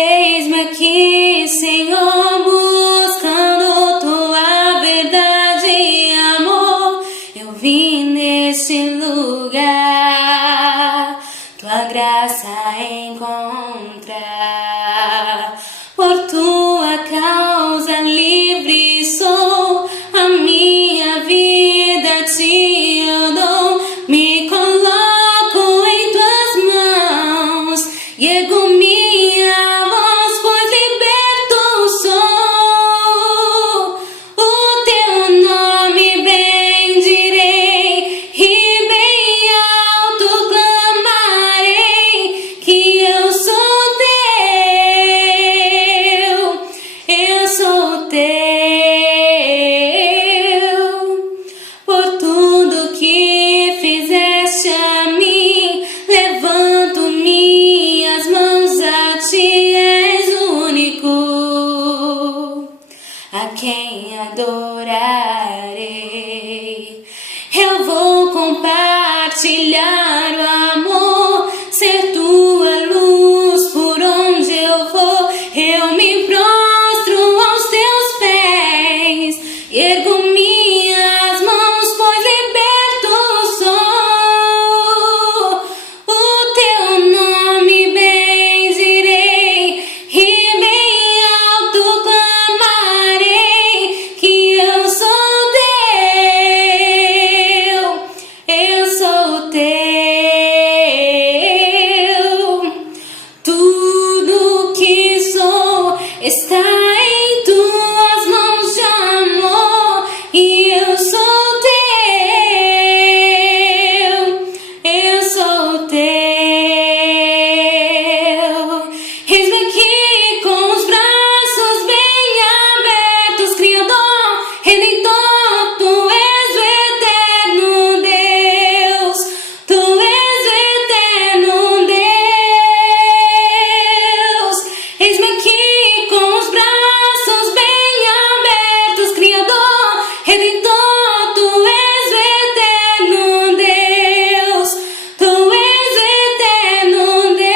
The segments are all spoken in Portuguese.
Eis-me aqui, Senhor, buscando tua verdade e amor. Eu vim neste lugar, tua graça encontrar. Por tua causa livre sou, a minha vida te eu dou. Me coloco em tuas mãos e ergo minha voz, pois liberto sou. O teu nome bendirei e bem alto clamarei que eu sou teu, por tudo que fizeste a mim. Levanto minhas mãos a ti, és o único a quem adorarei. Eu vou compartilhar o amor, ser tua luz por onde eu for. Eu me prostro aos teus pés, ergo minhas mãos, pois liberto sou. O teu nome bendirei e bem alto clamarei que eu sou teu. Tudo que sou está em tuas mãos de amor e eu sou teu. Eis-me aqui com os braços bem abertos, Criador, Redentor, tu és o eterno Deus, tu és o eterno Deus. Eis-me aqui com os braços bem abertos, Criador, Redentor, tu és o eterno Deus, tu és o eterno Deus.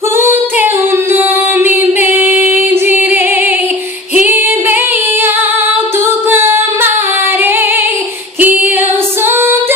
O teu nome bendirei e bem alto clamarei que eu sou teu.